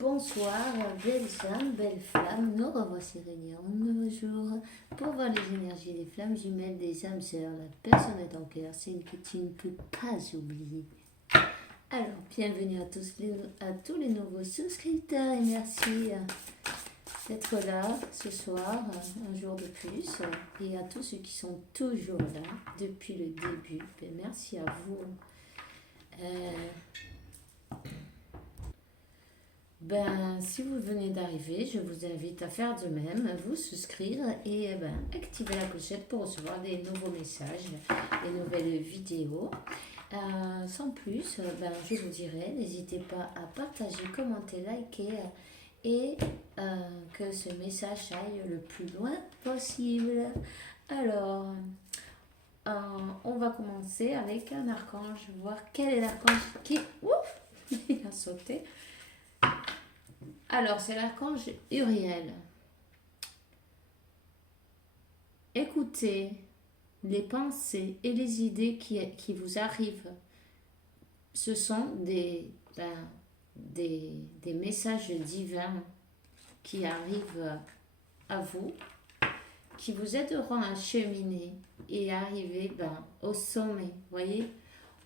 Bonsoir, belles âmes, belles flammes, nous revoici réunis un nouveau jour pour voir les énergies des flammes jumelles des âmes sœurs. La personne est en cœur, c'est une que tu ne peux pas oublier. Alors, bienvenue à tous les nouveaux souscripteurs et merci d'être là ce soir, un jour de plus. Et à tous ceux qui sont toujours là depuis le début, merci à vous. Si vous venez d'arriver, je vous invite à faire de même, vous souscrire et activer la clochette pour recevoir des nouveaux messages, des nouvelles vidéos. Sans plus, je vous dirais, n'hésitez pas à partager, commenter, liker et que ce message aille le plus loin possible. Alors, on va commencer avec un archange, voir quel est l'archange qui... Ouf, il a sauté. Alors, c'est l'archange Uriel. Écoutez les pensées et les idées qui vous arrivent. Ce sont des messages divins qui arrivent à vous, qui vous aideront à cheminer et arriver au sommet. Voyez,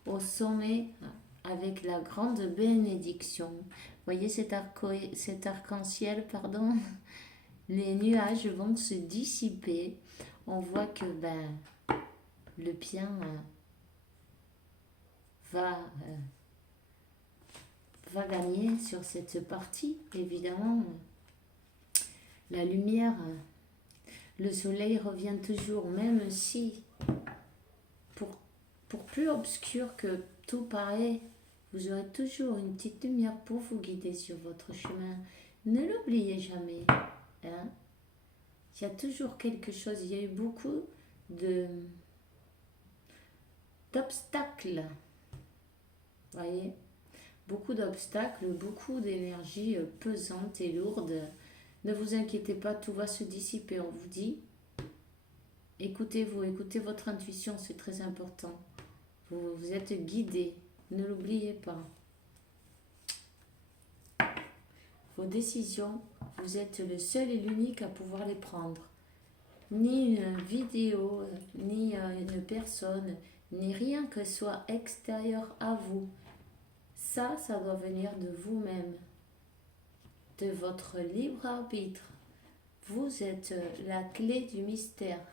au sommet avec la grande bénédiction. Voyez cet arc-en-ciel, pardon, les nuages vont se dissiper. On voit que le bien va gagner sur cette partie. Évidemment, la lumière, le soleil revient toujours, même si pour plus obscur que tout paraît, vous aurez toujours une petite lumière pour vous guider sur votre chemin. Ne l'oubliez jamais. Hein? Il y a toujours quelque chose. Il y a eu beaucoup d'obstacles. Voyez? Beaucoup d'obstacles, beaucoup d'énergie pesante et lourde. Ne vous inquiétez pas, tout va se dissiper. On vous dit, écoutez-vous, écoutez votre intuition, c'est très important. Vous êtes guidé. Ne l'oubliez pas. Vos décisions, vous êtes le seul et l'unique à pouvoir les prendre. Ni une vidéo, ni une personne, ni rien que soit extérieur à vous. Ça doit venir de vous-même, de votre libre arbitre. Vous êtes la clé du mystère.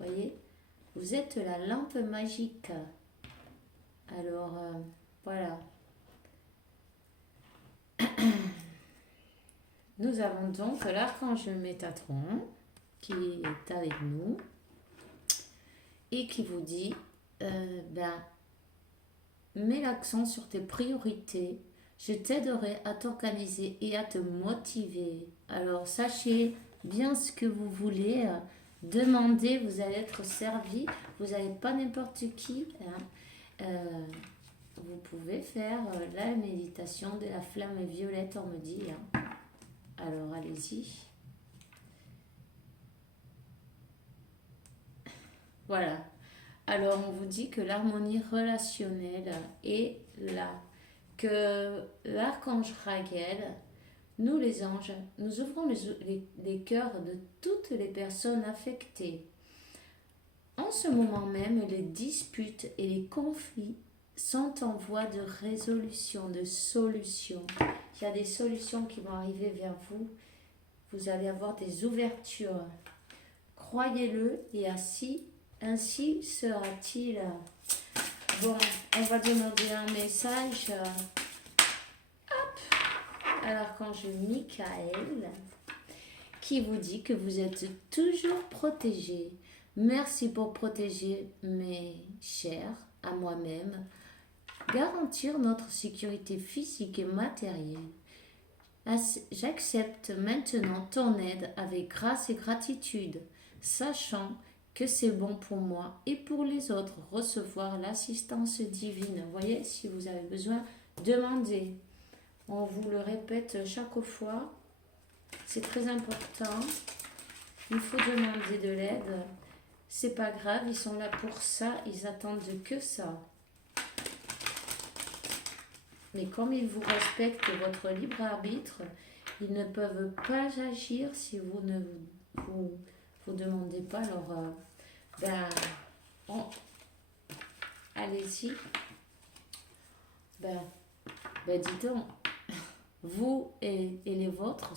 Voyez, vous êtes la lampe magique. Alors, voilà. Nous avons donc l'archange Métatron qui est avec nous et qui vous dit mets l'accent sur tes priorités, je t'aiderai à t'organiser et à te motiver. Alors sachez bien ce que vous voulez, demandez, vous allez être servi, vous n'allez pas n'importe qui. Vous pouvez faire la méditation de la flamme violette, on me dit. Alors allez-y. Voilà. Alors on vous dit que l'harmonie relationnelle est là. Que l'archange Raguel, nous les anges, nous ouvrons les cœurs de toutes les personnes affectées. En ce moment même, les disputes et les conflits sont en voie de résolution, de solution. Il y a des solutions qui vont arriver vers vous. Vous allez avoir des ouvertures. Croyez-le et ainsi sera-t-il. Bon, on va demander un message à l'archange Michael qui vous dit que vous êtes toujours protégé. Merci pour protéger mes chers, à moi-même, garantir notre sécurité physique et matérielle. J'accepte maintenant ton aide avec grâce et gratitude, sachant que c'est bon pour moi et pour les autres recevoir l'assistance divine. Vous voyez, si vous avez besoin, demandez. On vous le répète chaque fois. C'est très important. Il faut demander de l'aide. C'est pas grave, ils sont là pour ça. Ils attendent que ça. Mais comme ils vous respectent votre libre arbitre, ils ne peuvent pas agir si vous ne vous demandez pas leur... ben, oh, allez-y. Ben, dis donc, vous et les vôtres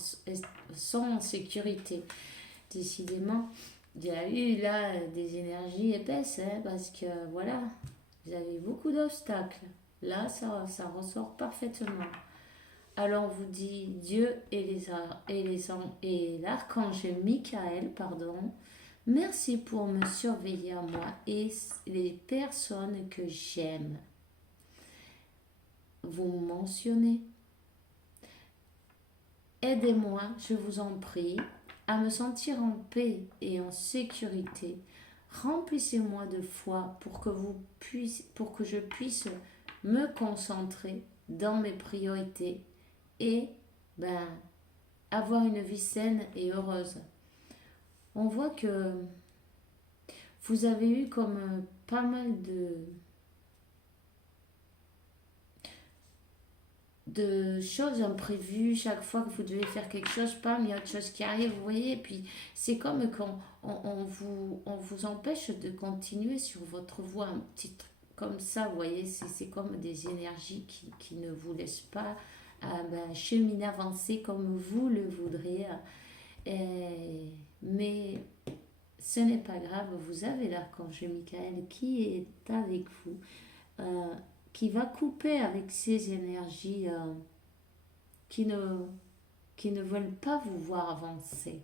sont en sécurité. Décidément, il y a eu là des énergies épaisses, hein, parce que voilà, vous avez beaucoup d'obstacles. Là, ça ressort parfaitement. Alors on vous dit Dieu et l'archange Michael, pardon, merci pour me surveiller à moi et les personnes que j'aime. Vous mentionnez. Aidez-moi, je vous en prie, à me sentir en paix et en sécurité. Remplissez-moi de foi pour que je puisse me concentrer dans mes priorités et ben, avoir une vie saine et heureuse. On voit que vous avez eu comme pas mal de choses imprévues. Chaque fois que vous devez faire quelque chose, pam, il y a autre chose qui arrive, vous voyez. Et puis c'est comme quand on vous empêche de continuer sur votre voie, un petit truc comme ça, vous voyez. C'est comme des énergies qui ne vous laissent pas cheminer, avancer comme vous le voudriez. Mais ce n'est pas grave, vous avez l'archange Michael qui est avec vous, euh, qui va couper avec ces énergies qui, ne, qui ne veulent pas vous voir avancer.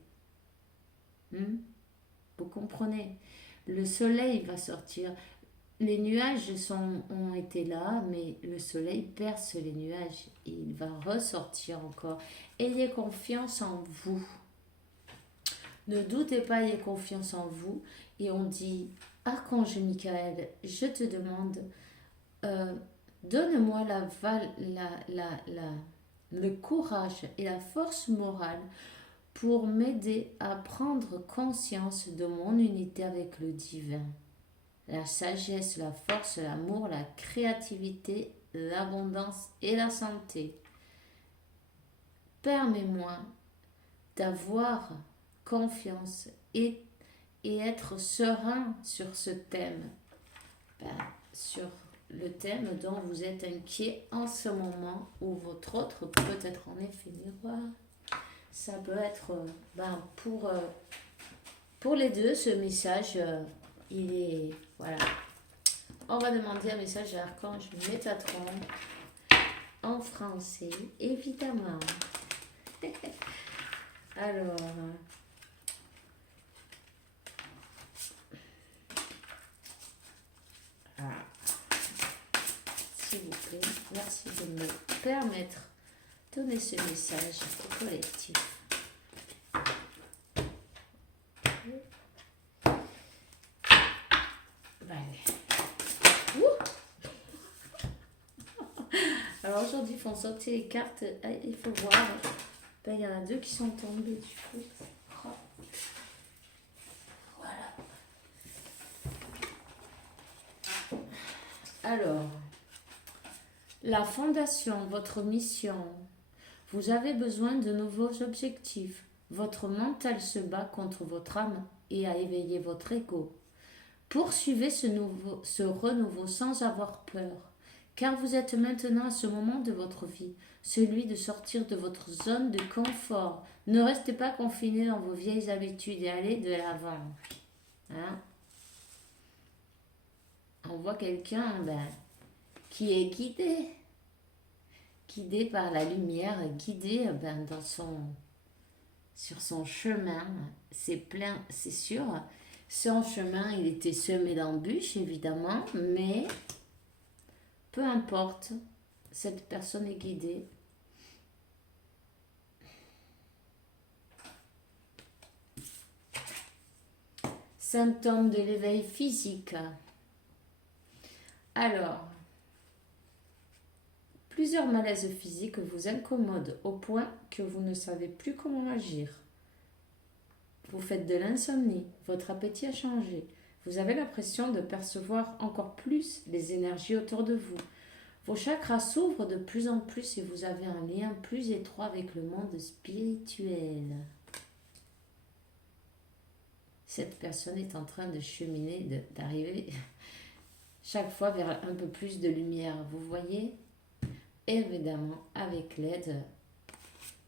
Hmm? Vous comprenez? Le soleil va sortir. Les nuages ont été là, mais le soleil perce les nuages et il va ressortir encore. Ayez confiance en vous. Ne doutez pas, ayez confiance en vous. Et on dit, Archange Michael, je te demande, euh, donne-moi le courage et la force morale pour m'aider à prendre conscience de mon unité avec le divin. La sagesse, la force, l'amour, la créativité, l'abondance et la santé. Permets-moi d'avoir confiance et être serein sur ce thème, sur le thème dont vous êtes inquiet en ce moment, ou votre autre peut être en effet miroir. Ça peut être pour les deux, ce message, il est... Voilà. On va demander un message à l'archange Métatron en français, évidemment. Alors... s'il vous plaît, merci de me permettre de donner ce message au collectif. Alors aujourd'hui, ils font sortir les cartes. Il faut voir. Il y en a deux qui sont tombées du coup. Voilà. Alors, la fondation, votre mission. Vous avez besoin de nouveaux objectifs. Votre mental se bat contre votre âme et a éveillé votre ego. Poursuivez ce renouveau sans avoir peur, car vous êtes maintenant à ce moment de votre vie, celui de sortir de votre zone de confort. Ne restez pas confiné dans vos vieilles habitudes et allez de l'avant. Hein? On voit quelqu'un qui est guidé par la lumière, guidé sur son chemin. C'est plein, c'est sûr. Son chemin, il était semé d'embûches, évidemment, mais peu importe, cette personne est guidée. Symptômes de l'éveil physique. Alors, plusieurs malaises physiques vous incommodent au point que vous ne savez plus comment agir. Vous faites de l'insomnie, votre appétit a changé. Vous avez l'impression de percevoir encore plus les énergies autour de vous. Vos chakras s'ouvrent de plus en plus et vous avez un lien plus étroit avec le monde spirituel. Cette personne est en train de cheminer, d'arriver chaque fois vers un peu plus de lumière. Vous voyez, évidemment, avec l'aide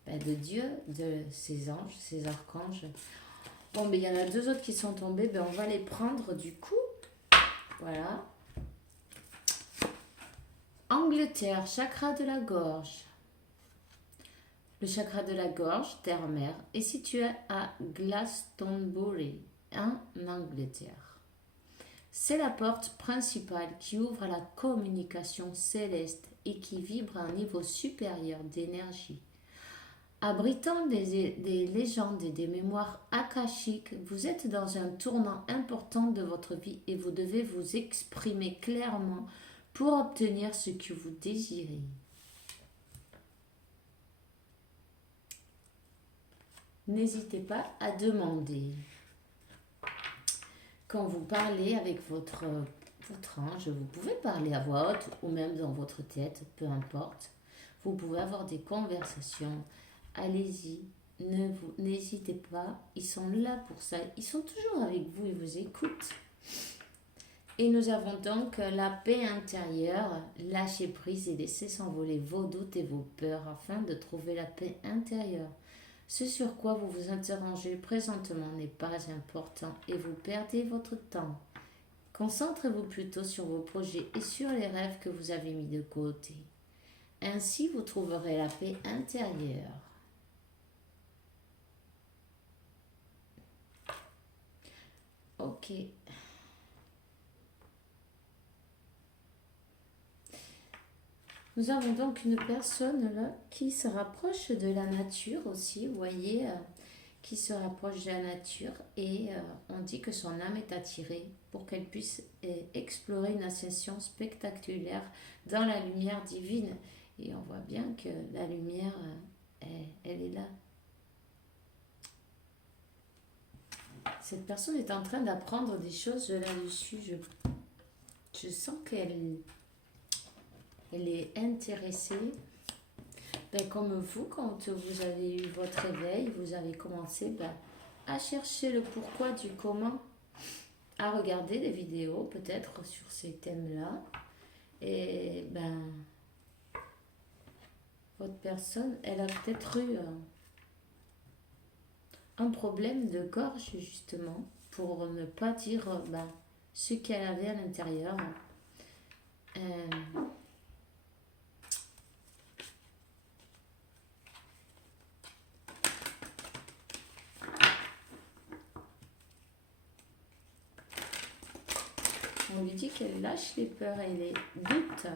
de Dieu, de ses anges, ses archanges. Bon, mais il y en a 2 autres qui sont tombés. On va les prendre du coup. Voilà. Angleterre, chakra de la gorge. Le chakra de la gorge, terre-mère, est situé à Glastonbury, en Angleterre. C'est la porte principale qui ouvre à la communication céleste et qui vibre à un niveau supérieur d'énergie. Abritant des légendes et des mémoires akashiques, vous êtes dans un tournant important de votre vie et vous devez vous exprimer clairement pour obtenir ce que vous désirez. N'hésitez pas à demander. Quand vous parlez avec votre ange, vous pouvez parler à voix haute ou même dans votre tête, peu importe. Vous pouvez avoir des conversations. Allez-y, n'hésitez pas, ils sont là pour ça, ils sont toujours avec vous, ils vous écoutent. Et nous avons donc la paix intérieure, lâchez prise et laissez s'envoler vos doutes et vos peurs afin de trouver la paix intérieure. Ce sur quoi vous vous interrogez présentement n'est pas important et vous perdez votre temps. Concentrez-vous plutôt sur vos projets et sur les rêves que vous avez mis de côté. Ainsi, vous trouverez la paix intérieure. Ok. Nous avons donc une personne là qui se rapproche de la nature aussi, vous voyez, qui se rapproche de la nature et on dit que son âme est attirée pour qu'elle puisse explorer une ascension spectaculaire dans la lumière divine. Et on voit bien que la lumière, elle est là. Cette personne est en train d'apprendre des choses là-dessus. Je sens qu'elle est intéressée. Comme vous, quand vous avez eu votre réveil, vous avez commencé à chercher le pourquoi du comment, à regarder des vidéos peut-être sur ces thèmes-là. Et votre personne, elle a peut-être eu un problème de gorge justement, pour ne pas dire ce qu'elle avait à l'intérieur. On lui dit qu'elle lâche les peurs et les doutes.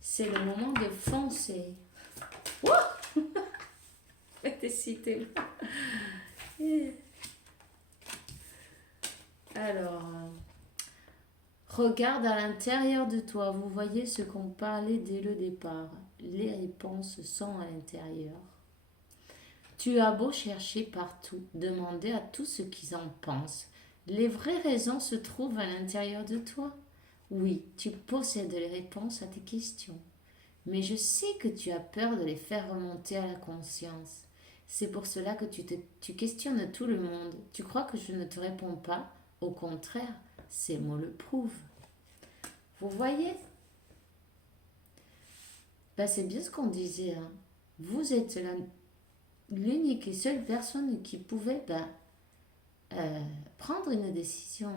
C'est le moment de foncer. Wouh! Décidément. Alors, regarde à l'intérieur de toi. Vous voyez ce qu'on parlait dès le départ. Les réponses sont à l'intérieur. Tu as beau chercher partout, demander à tous ce qu'ils en pensent. Les vraies raisons se trouvent à l'intérieur de toi. Oui, tu possèdes les réponses à tes questions. Mais je sais que tu as peur de les faire remonter à la conscience. C'est pour cela que tu questionnes tout le monde. Tu crois que je ne te réponds pas? Au contraire, ces mots le prouvent. Vous voyez? C'est bien ce qu'on disait. Hein. Vous êtes l'unique et seule personne qui pouvait prendre une décision.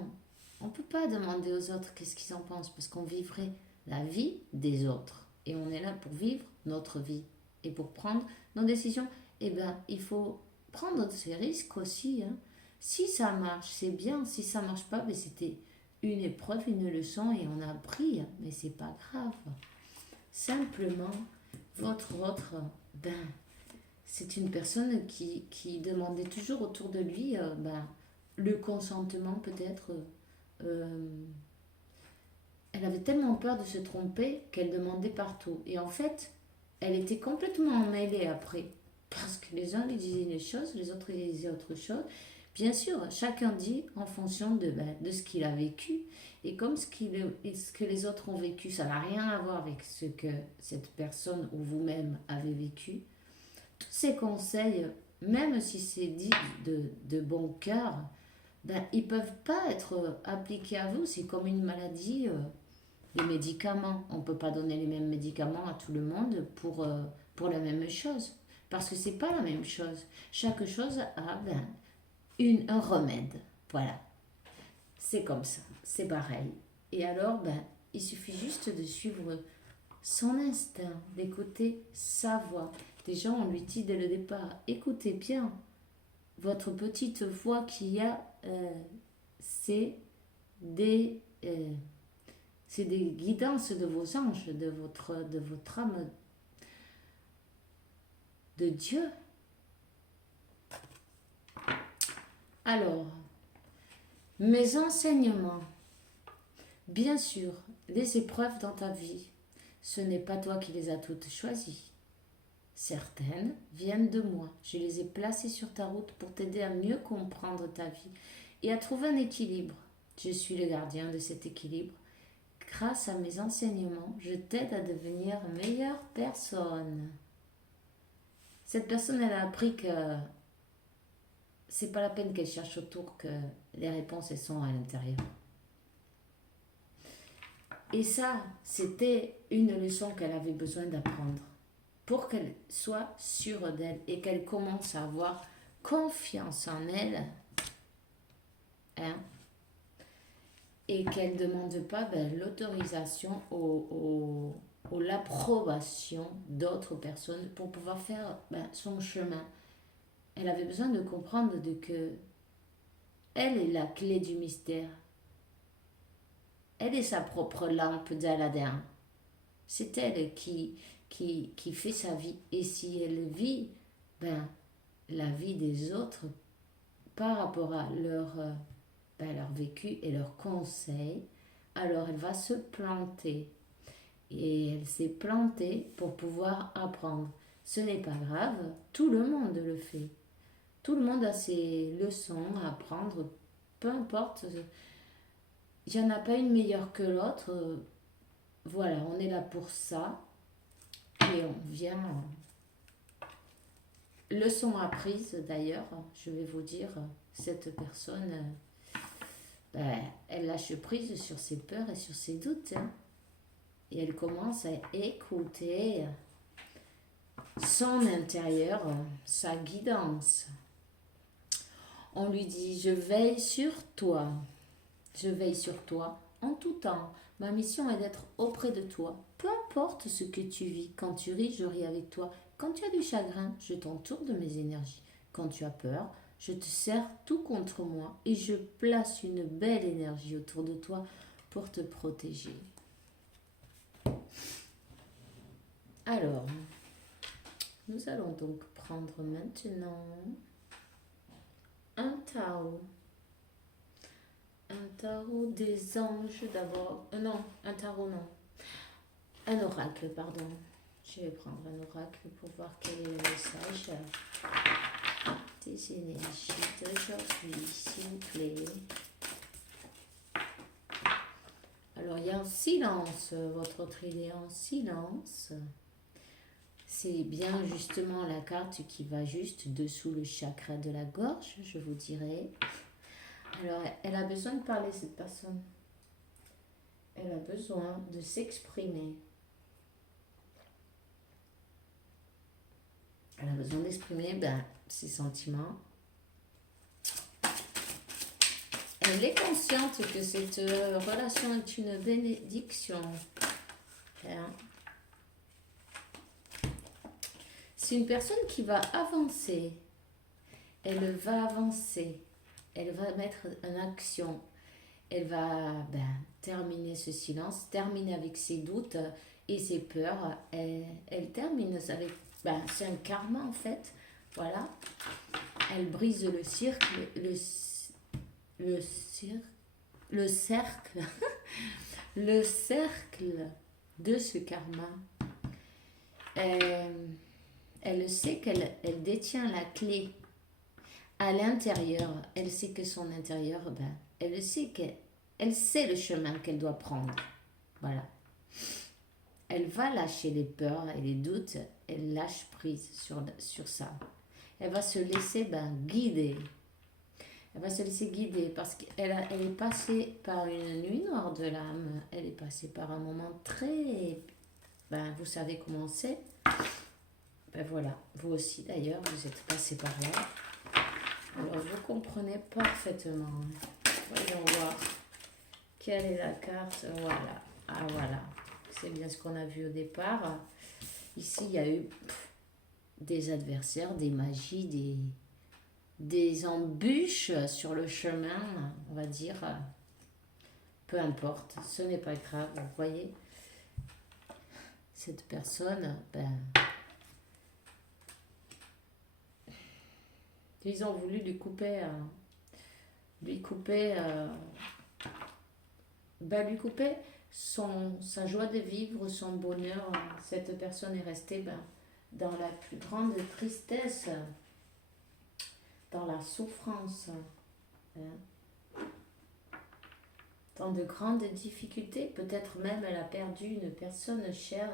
On ne peut pas demander aux autres qu'est-ce qu'ils en pensent parce qu'on vivrait la vie des autres. Et on est là pour vivre notre vie. Et pour prendre nos décisions, il faut prendre ces risques aussi. Hein. Si ça marche, c'est bien. Si ça ne marche pas, c'était une épreuve, une leçon et on a appris. Mais c'est pas grave. Simplement, votre autre, c'est une personne qui demandait toujours autour de lui le consentement peut-être. Elle avait tellement peur de se tromper qu'elle demandait partout. Et en fait, elle était complètement emmêlée après. Parce que les uns lui disaient une chose, les autres lui disaient autre chose. Bien sûr, chacun dit en fonction de ce qu'il a vécu. Et comme ce que les autres ont vécu, ça n'a rien à voir avec ce que cette personne ou vous-même avez vécu. Tous ces conseils, même si c'est dit de bon cœur, ils ne peuvent pas être appliqués à vous. C'est comme une maladie, les médicaments. On ne peut pas donner les mêmes médicaments à tout le monde pour la même chose. Parce que c'est pas la même chose. Chaque chose a un remède. Voilà. C'est comme ça. C'est pareil. Et alors, il suffit juste de suivre son instinct, d'écouter sa voix. Déjà, on lui dit dès le départ, écoutez bien, votre petite voix qu'il y a, c'est des, euh, c'est des guidances de vos anges, de votre âme, de Dieu. Alors, mes enseignements, bien sûr, les épreuves dans ta vie, ce n'est pas toi qui les as toutes choisies. Certaines viennent de moi. Je les ai placées sur ta route pour t'aider à mieux comprendre ta vie et à trouver un équilibre. Je suis le gardien de cet équilibre. Grâce à mes enseignements, je t'aide à devenir meilleure personne. Cette personne, elle a appris que c'est pas la peine qu'elle cherche autour, que les réponses, elles sont à l'intérieur. Et ça, c'était une leçon qu'elle avait besoin d'apprendre pour qu'elle soit sûre d'elle et qu'elle commence à avoir confiance en elle, hein, et qu'elle ne demande pas l'autorisation ou l'approbation d'autres personnes pour pouvoir faire son chemin. Elle avait besoin de comprendre que elle est la clé du mystère. Elle est sa propre lampe d'Aladin. C'est elle qui fait sa vie. Et si elle vit la vie des autres par rapport à leur vécu et leurs conseils, alors elle va se planter. Et elle s'est plantée pour pouvoir apprendre. Ce n'est pas grave, tout le monde le fait. Tout le monde a ses leçons à apprendre, peu importe. Il n'y en a pas une meilleure que l'autre. Voilà, on est là pour ça. Et on vient. Leçon apprise d'ailleurs, je vais vous dire, cette personne, elle lâche prise sur ses peurs et sur ses doutes. Hein. Et elle commence à écouter son intérieur, sa guidance. On lui dit, je veille sur toi. Je veille sur toi en tout temps. Ma mission est d'être auprès de toi. Peu importe ce que tu vis. Quand tu ris, je ris avec toi. Quand tu as du chagrin, je t'entoure de mes énergies. Quand tu as peur, je te serre tout contre moi et je place une belle énergie autour de toi pour te protéger. Alors, nous allons donc prendre maintenant un tarot. Un tarot des anges d'abord. Non, un tarot non. Un oracle, pardon. Je vais prendre un oracle pour voir quel est le message des énergies d'aujourd'hui, s'il vous plaît. Alors, il y a un silence. Votre autre idée en silence. C'est bien justement la carte qui va juste dessous le chakra de la gorge, je vous dirais. Alors, elle a besoin de parler, cette personne. Elle a besoin de s'exprimer. Elle a besoin d'exprimer ses sentiments. Elle est consciente que cette relation est une bénédiction. Hein? C'est une personne qui va avancer. Elle va avancer. Elle va mettre en action. Elle va terminer ce silence, terminer avec ses doutes et ses peurs. Elle termine avec... c'est un karma en fait. Voilà. Elle brise le cercle. Le cercle. Le cercle de ce karma. Elle sait qu'elle détient la clé à l'intérieur, elle sait que son intérieur, ben, elle sait qu'elle sait le chemin qu'elle doit prendre. Voilà. Elle va lâcher les peurs et les doutes, elle lâche prise sur ça. Elle va se laisser guider. Elle va se laisser guider parce elle est passée par une nuit noire de l'âme. Elle est passée par un moment très... vous savez comment c'est. Voilà, vous aussi d'ailleurs, vous êtes passé par là. Alors vous comprenez parfaitement. Voyons voir. Quelle est la carte? Voilà. Ah voilà. C'est bien ce qu'on a vu au départ. Ici, il y a eu des adversaires, des magies, des embûches sur le chemin, on va dire. Peu importe, ce n'est pas grave. Vous voyez, cette personne, ils ont voulu lui couper sa joie de vivre, son bonheur. Cette personne est restée dans la plus grande tristesse, dans la souffrance, dans de grandes difficultés. Peut-être même elle a perdu une personne chère.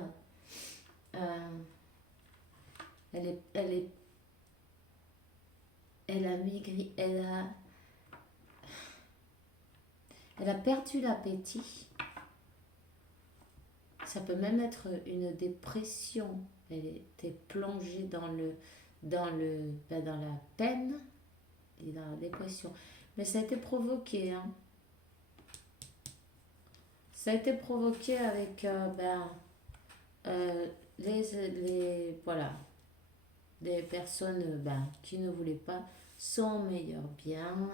Elle a maigri, elle a perdu l'appétit. Ça peut même être une dépression. Elle était plongée dans la peine et dans la dépression. Mais ça a été provoqué. Ça a été provoqué avec des personnes qui ne voulaient pas son meilleur bien.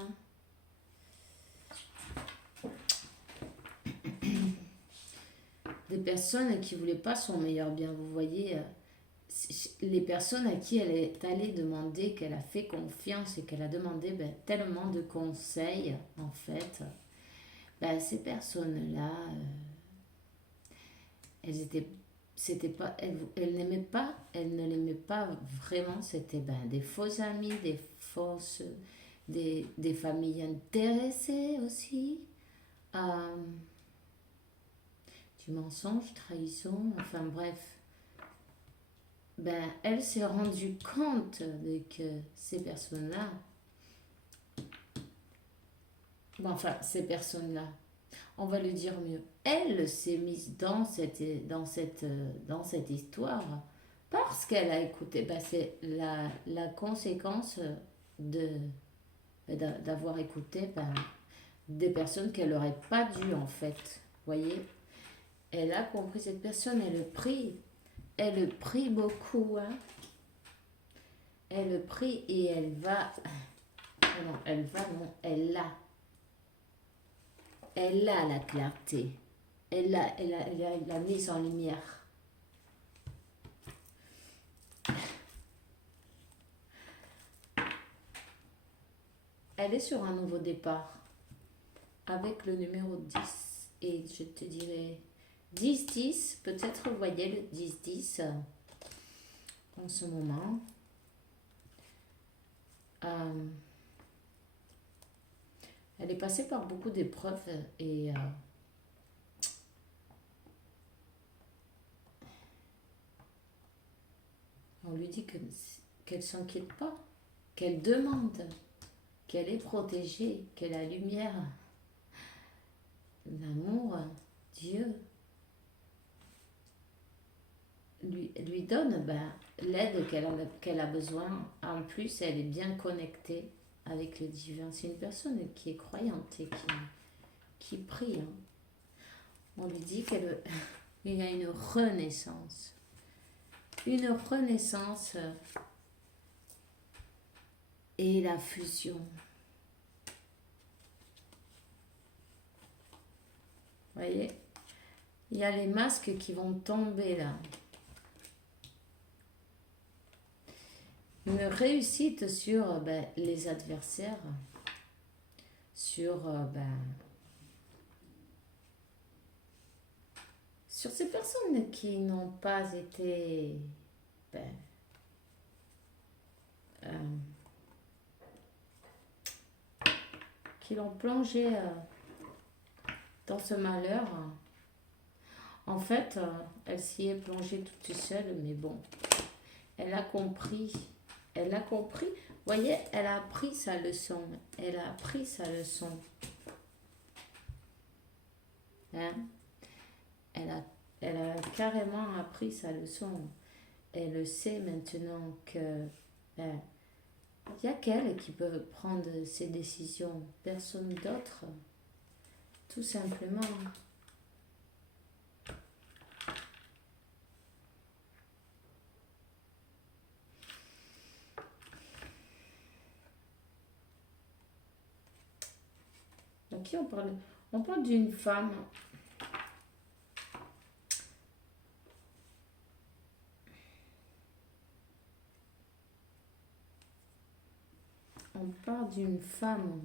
Des personnes qui ne voulaient pas son meilleur bien. Vous voyez, les personnes à qui elle est allée demander, qu'elle a fait confiance et qu'elle a demandé tellement de conseils, en fait, ces personnes-là, elle ne l'aimait pas vraiment. C'était des faux amis, des familles intéressées aussi. Du mensonge, trahison, enfin bref. Elle s'est rendue compte que ces personnes-là, ces personnes-là, on va le dire mieux, elle s'est mise dans cette histoire parce qu'elle a écouté. C'est la conséquence d'avoir écouté des personnes qu'elle n'aurait pas dû, en fait. Voyez, elle a compris, cette personne, elle le prie beaucoup. Elle le prie et elle va... Non, elle a la clarté. Elle l'a mise en lumière. Elle est sur un nouveau départ avec le numéro 10. Et je te dirais 10-10. Peut-être vous voyez le 10-10 en ce moment. Elle est passée par beaucoup d'épreuves et on lui dit qu'elle ne s'inquiète pas, qu'elle demande, qu'elle est protégée, que la lumière, l'amour, Dieu lui donne l'aide qu'elle a besoin. En plus, elle est bien connectée avec le divin. C'est une personne qui est croyante et qui prie. On lui dit qu'il y a une renaissance. Une renaissance et la fusion. Vous voyez, il y a les masques qui vont tomber là. Une réussite sur les adversaires, sur ces personnes qui n'ont pas été qui l'ont plongée dans ce malheur. En fait, elle s'y est plongée toute seule, mais bon, elle a compris. Elle a compris. Vous voyez, elle a appris sa leçon. Elle a appris sa leçon. Hein? Elle a carrément appris sa leçon. Elle sait maintenant que il n'y a qu'elle qui peut prendre ses décisions, personne d'autre, tout simplement. À qui on parle? On parle d'une femme. On parle d'une femme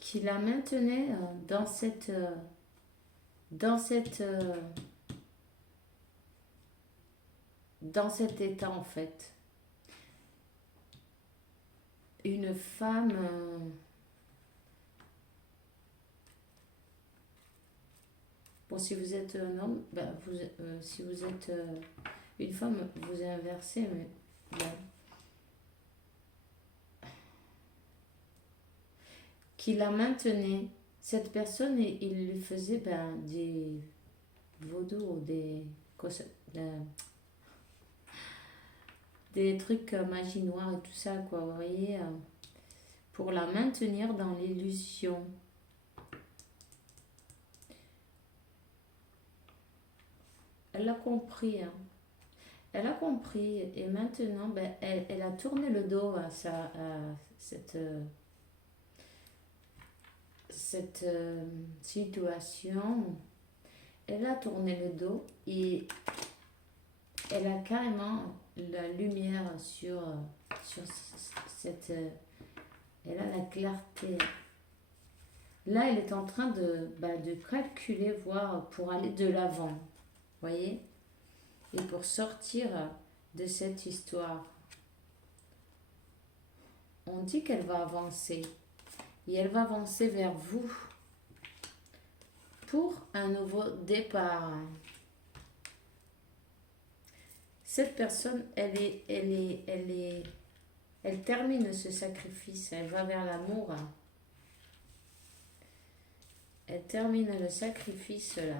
qui la maintenait dans cet état en fait. Une femme bon, si vous êtes un homme, ben, si vous êtes une femme, vous inversez, mais bon. Qui la maintenait. Cette personne, il lui faisait des vaudous, des trucs magie noire et tout ça, quoi, vous voyez, pour la maintenir dans l'illusion. Elle a compris, hein. Elle a compris et maintenant, elle a tourné le dos à cette situation. Elle a tourné le dos et elle a carrément la lumière sur cette... elle a la clarté. Là, elle est en train de calculer, voir pour aller de l'avant. Voyez? Et pour sortir de cette histoire. On dit qu'elle va avancer. Et elle va avancer vers vous pour un nouveau départ. Cette personne, elle termine ce sacrifice. Elle va vers l'amour. Elle termine le sacrifice là.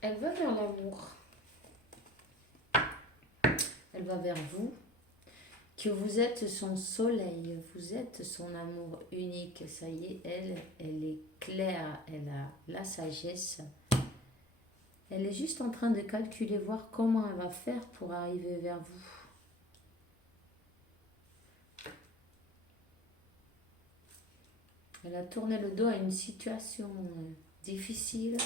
Elle va vers l'amour. Elle va vers vous. Que vous êtes son soleil. Vous êtes son amour unique. Ça y est, elle est claire. Elle a la sagesse. Elle est juste en train de calculer, voir comment elle va faire pour arriver vers vous. Elle a tourné le dos à une situation difficile,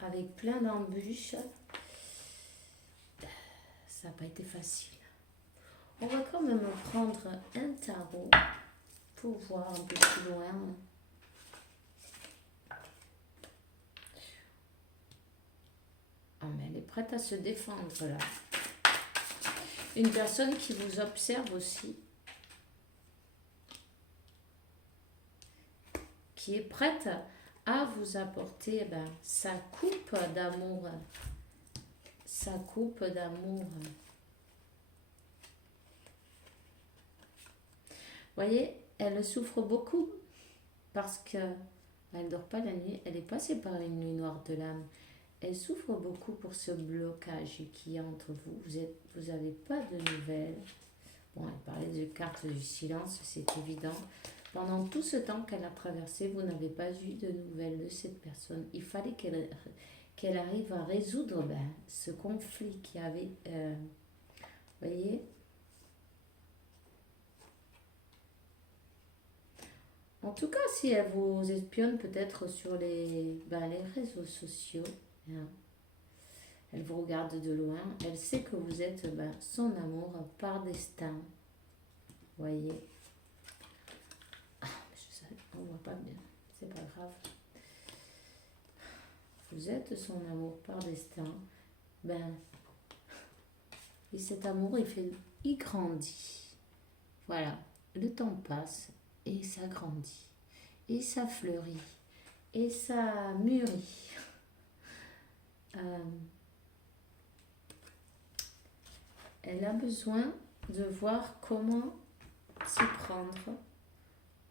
avec plein d'embûches. Ça n'a pas été facile. On va quand même prendre un tarot pour voir un peu plus loin. Ah, mais elle est prête à se défendre là. Une personne qui vous observe aussi. Qui est prête à vous apporter sa coupe d'amour. Sa coupe d'amour. Vous voyez, elle souffre beaucoup parce qu'elle ne dort pas la nuit. Elle est passée par les nuits noires de l'âme. Elle souffre beaucoup pour ce blocage qui est entre vous. Vous n'avez pas de nouvelles. Bon, elle parlait de carte du silence, c'est évident. Pendant tout ce temps qu'elle a traversé, vous n'avez pas eu de nouvelles de cette personne. Il fallait qu'elle arrive à résoudre ce conflit qu'il y avait. Vous voyez? En tout cas, si elle vous espionne peut-être sur les réseaux sociaux, hein, elle vous regarde de loin, elle sait que vous êtes son amour par destin. Vous voyez? On voit pas bien, c'est pas grave. vous êtes son amour par destin, ben, et cet amour, il grandit. Voilà, le temps passe et ça grandit, et ça fleurit, et ça mûrit. Elle a besoin de voir comment s'y prendre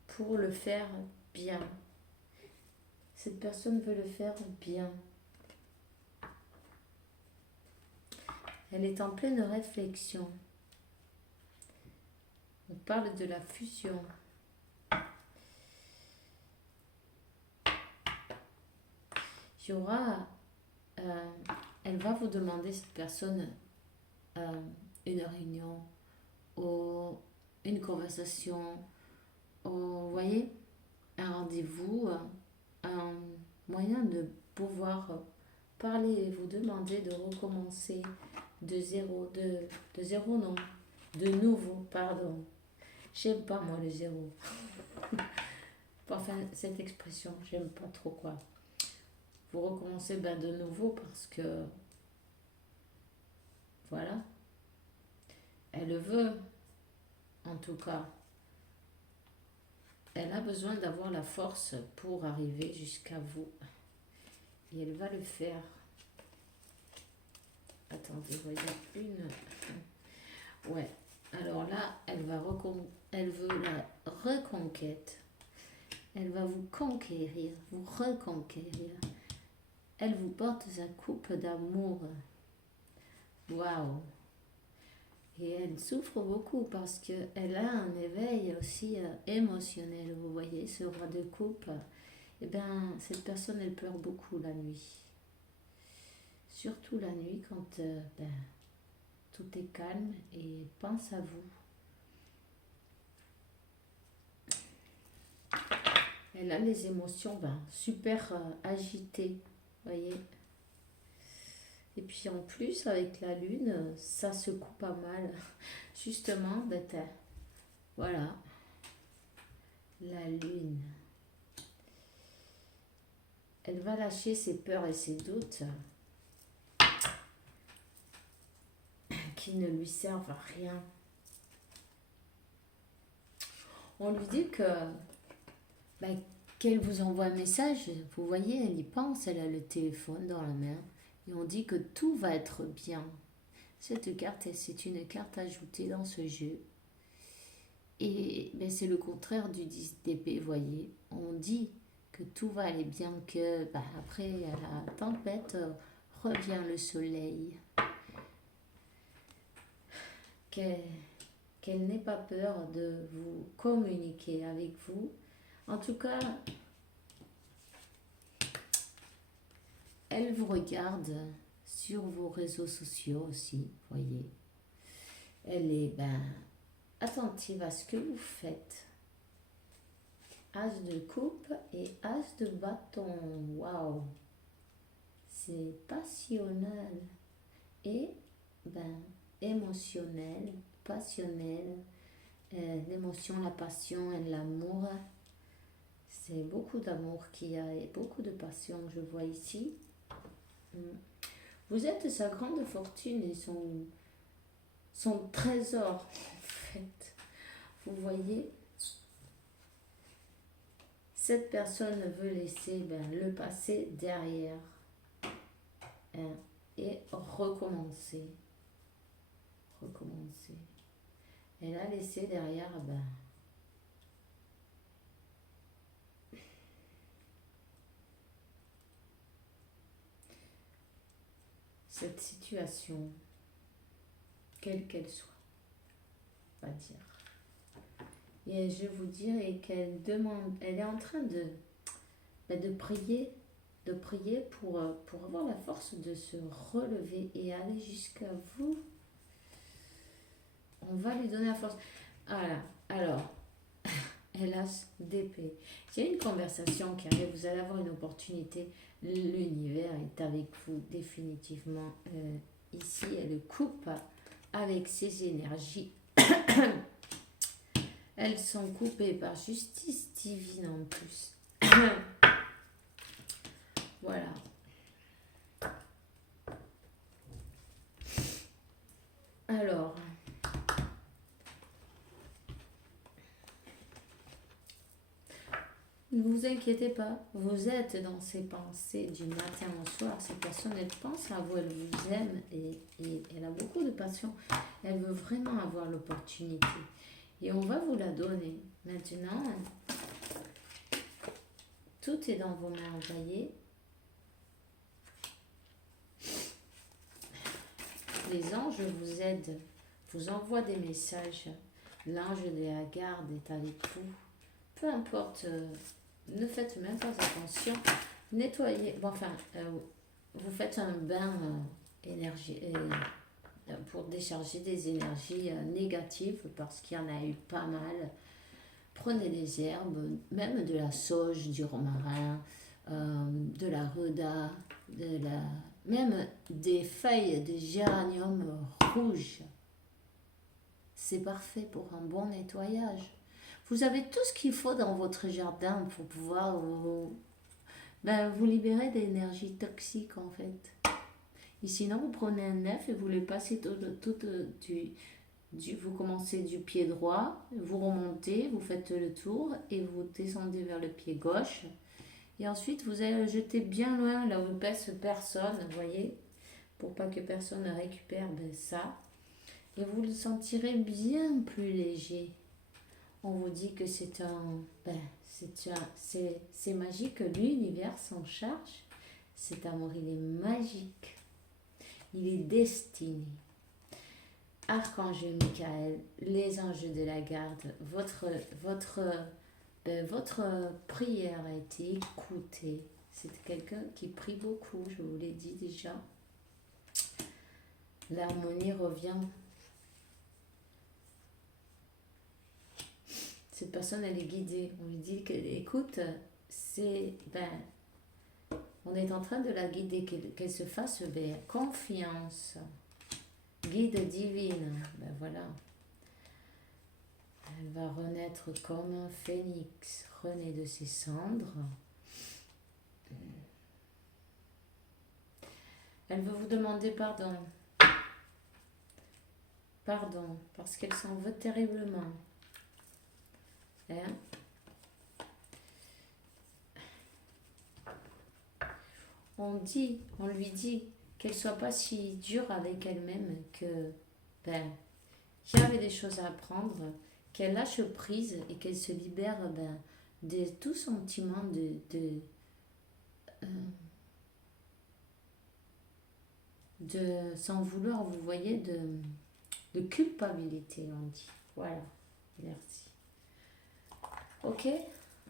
pour le faire bien. Cette personne veut le faire bien. Elle est en pleine réflexion. On parle de la fusion. Il y aura, elle va vous demander, cette personne, une réunion ou une conversation, ou, vous voyez, un rendez-vous, un moyen de pouvoir parler et vous demander de recommencer de zéro, de zéro non, de nouveau, pardon. J'aime pas moi le zéro. Enfin, cette expression, j'aime pas trop quoi. Vous recommencez de nouveau parce que, voilà, elle veut, en tout cas. Elle a besoin d'avoir la force pour arriver jusqu'à vous. Et elle va le faire. Attendez, voyons une. Ouais. Alors là, elle veut la reconquête. Elle va vous conquérir, vous reconquérir. Elle vous porte sa coupe d'amour. Waouh! Et elle souffre beaucoup parce qu'elle a un éveil aussi émotionnel. Vous voyez, ce roi de coupe, eh bien, cette personne, elle pleure beaucoup la nuit. Surtout la nuit quand tout est calme et pense à vous. Elle a les émotions super agitées, vous voyez. Et puis en plus, avec la lune, ça secoue pas mal. Justement, voilà, la lune. Elle va lâcher ses peurs et ses doutes qui ne lui servent à rien. On lui dit qu'elle vous envoie un message. Vous voyez, elle y pense, elle a le téléphone dans la main. Et on dit que tout va être bien. Cette carte, c'est une carte ajoutée dans ce jeu. Et c'est le contraire du 10 d'épée, voyez. On dit que tout va aller bien, que après la tempête revient le soleil. Qu'elle n'ait pas peur de vous communiquer avec vous. En tout cas, elle vous regarde sur vos réseaux sociaux aussi, voyez. Elle est attentive à ce que vous faites. As de coupe et as de bâton. Waouh! C'est passionnel et émotionnel, passionnel. L'émotion, la passion et l'amour. C'est beaucoup d'amour qu'il y a et beaucoup de passion, je vois ici. Vous êtes sa grande fortune et son trésor, en fait. Vous voyez, cette personne veut laisser le passé derrière et recommencer. Elle a laissé derrière cette situation, quelle qu'elle soit, on va dire. Et je vous dirais qu'elle demande, elle est en train de prier pour avoir la force de se relever et aller jusqu'à vous. On va lui donner la force. Voilà, alors, hélas, d'épée. Il y a une conversation qui arrive, vous allez avoir une opportunité. L'univers est avec vous définitivement. Ici, elle coupe avec ses énergies. Elles sont coupées par justice divine en plus. Voilà. Alors, ne vous inquiétez pas, vous êtes dans ces pensées du matin au soir. Cette personne, elle pense à vous, elle vous aime et elle a beaucoup de passion. Elle veut vraiment avoir l'opportunité. Et on va vous la donner. Maintenant, tout est dans vos mains, vous voyez. Les anges vous aident, vous envoient des messages. L'ange de la garde est avec vous. Peu importe, ne faites même pas attention. Nettoyez, bon, enfin, vous faites un bain énergie, pour décharger des énergies négatives parce qu'il y en a eu pas mal. Prenez des herbes, même de la sauge, du romarin, de la ruda, même des feuilles de géranium rouge. C'est parfait pour un bon nettoyage. Vous avez tout ce qu'il faut dans votre jardin pour pouvoir vous libérer d'énergie toxique en fait. Et sinon, vous prenez un œuf et vous le passez vous commencez du pied droit, vous remontez, vous faites le tour et vous descendez vers le pied gauche. Et ensuite, vous allez le jeter bien loin, là où ne pèse personne, vous voyez, pour pas que personne ne récupère ça. Et vous le sentirez bien plus léger. On vous dit que c'est magique, l'univers s'en charge. Cet amour, il est magique. Il est destiné. Archange Michael, les anges de la garde, votre prière a été écoutée. C'est quelqu'un qui prie beaucoup, je vous l'ai dit déjà. L'harmonie revient. Cette personne, elle est guidée. On lui dit que, écoute, on est en train de la guider, qu'elle se fasse confiance. Guide divine, voilà. Elle va renaître comme un phénix, renaît de ses cendres. Elle veut vous demander pardon. Pardon, parce qu'elle s'en veut terriblement. Hein? On lui dit qu'elle soit pas si dure avec elle-même, que il y avait des choses à apprendre, qu'elle lâche prise et qu'elle se libère de tout sentiment de sans vouloir, vous voyez, de culpabilité, on dit. Voilà, merci. Ok.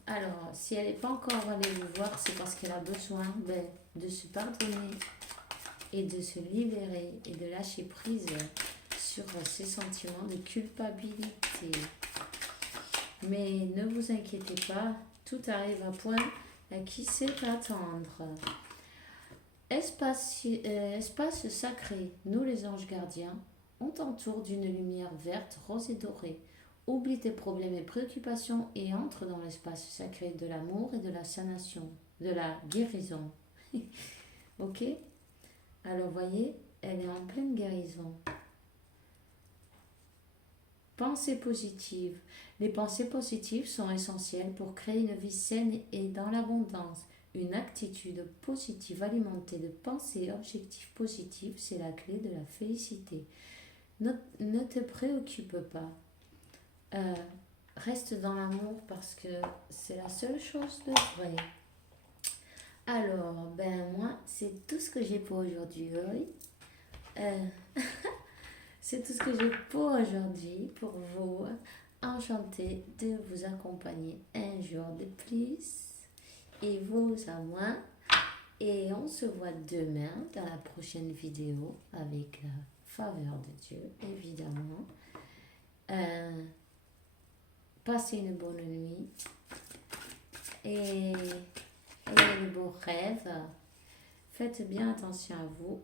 Alors, si elle n'est pas encore allée vous voir, c'est parce qu'elle a besoin de se pardonner et de se libérer et de lâcher prise sur ces sentiments de culpabilité. Mais ne vous inquiétez pas, tout arrive à point à qui sait attendre. Espace sacré, nous les anges gardiens, on t'entoure d'une lumière verte, rose et dorée. Oublie tes problèmes et préoccupations et entre dans l'espace sacré de l'amour et de la sanation, de la guérison. Ok? Alors voyez, elle est en pleine guérison. Pensées positives. Les pensées positives sont essentielles pour créer une vie saine et dans l'abondance. Une attitude positive alimentée de pensées et objectifs positifs, c'est la clé de la félicité. Ne te préoccupe pas. Reste dans l'amour parce que c'est la seule chose de vrai. Alors, moi, c'est tout ce que j'ai pour aujourd'hui. C'est tout ce que j'ai pour aujourd'hui, pour vous. Enchantée de vous accompagner un jour de plus. Et vous à moi. Et on se voit demain dans la prochaine vidéo avec la faveur de Dieu, évidemment. Passez une bonne nuit et ayez de beaux rêves. Faites bien attention à vous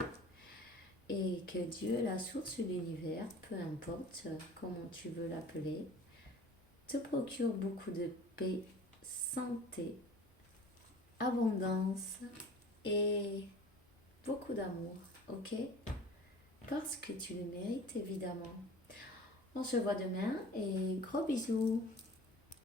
et que Dieu, la source de l'univers, peu importe comment tu veux l'appeler, te procure beaucoup de paix, santé, abondance et beaucoup d'amour. Ok? parce que tu le mérites évidemment. On se voit demain et gros bisous.